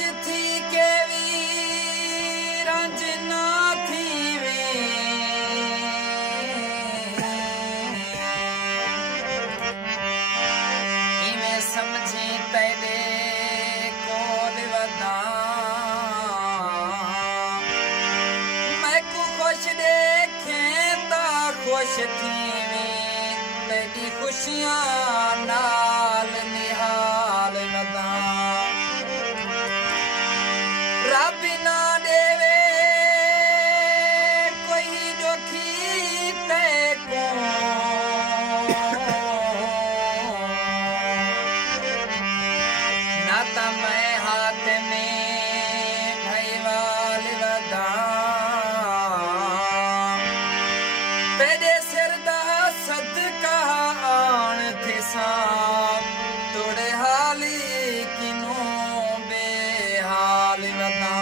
थी केवी रंजना थी वे इवें समझी तेरे कोल वदा मैं को खुश देखें ता खुश थी वे तेरी खुशियां नाल निहाल वदा रब ना देवे कोई दुखी ते को ना ता मैं हाथ में भईवाल वदा तेरे सिर दा सदका आण थे सां तोड़े हाली किनो बेहाल वदा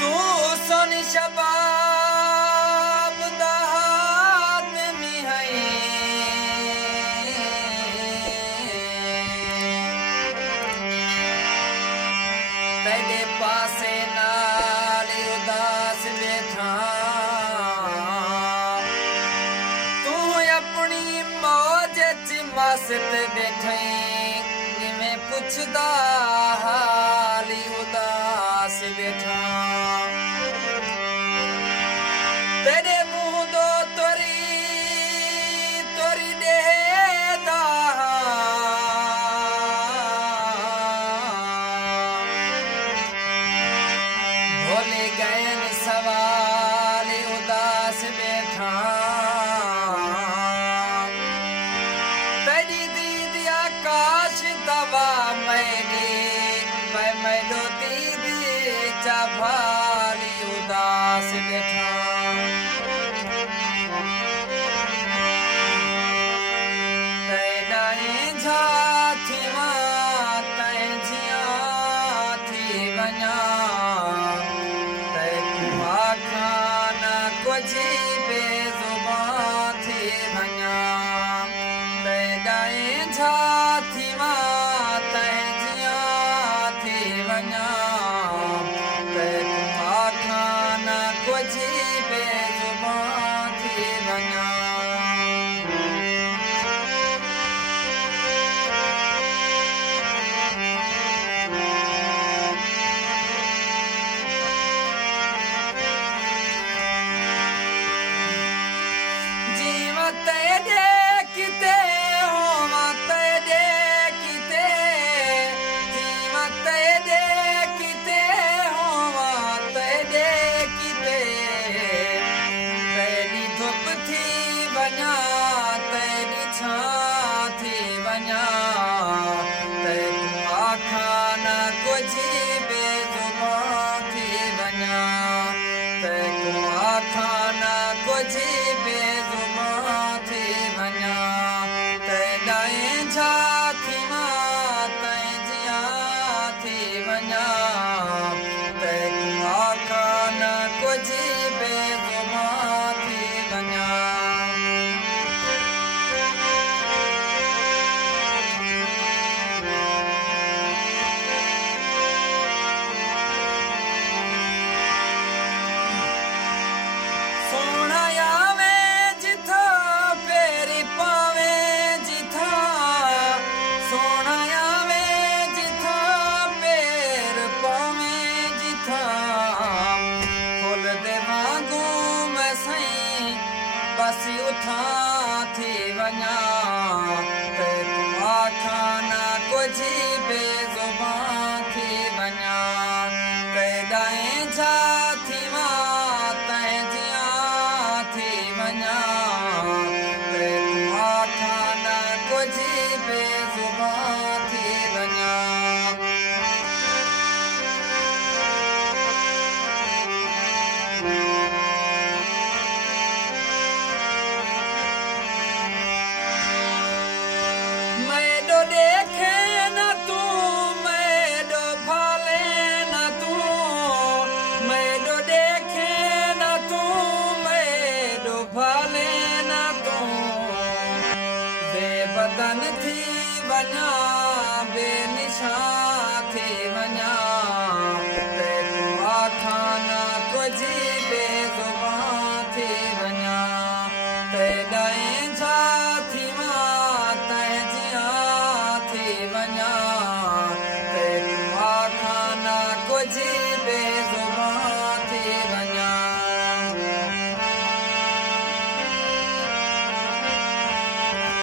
तू सुन शबाब दा हातमी है तेरे पासे नाल उदास बैठा तू अपनी मौज च मस्त बैठे जिवें पुछदा हाल उदास बैठा तेरे मुंह दो तोरी तोरी देदा भोले गयन सवाल उदास बैठा तेरी दीदी आकाश दवा मैं दो दीदी चाभाली उदास बैठा तेदाएं झाथी मां तै जिया थी वञा खाना कुछ बेजुबान थी वञा तेदाएं झाथी मां तै जिया थी वञा खाना कुछ बेजुबान थी वञा तेरे किते होवा तेरे किते जीवा तेरे किते होवा तेरे किते तेरी धुप थी वञा तेरी छां थी वञा तेरी आखाना कुछ बेजुबान थी वञा तेरी आखाना कुछ बेजुबान थी वञा तेदाएं झाथी मां तै जिया थी वञा तेरी आखाना कुछ बेजुबान थी वञा सोना आवे जिथा पेरी पावे जिथा सोना आवे जिथा पेर पावे जिथा फुल दे वांगू मैं सही बस उठा थी वञा ते तू आखाना कुछ बेजुबान थी वञा तेदाएं झाथी मां तै जिया थी वञा ते तू आखाना कुछ बेजुबान थी वञा मैं तो देखे न तू जी बेज़ुबान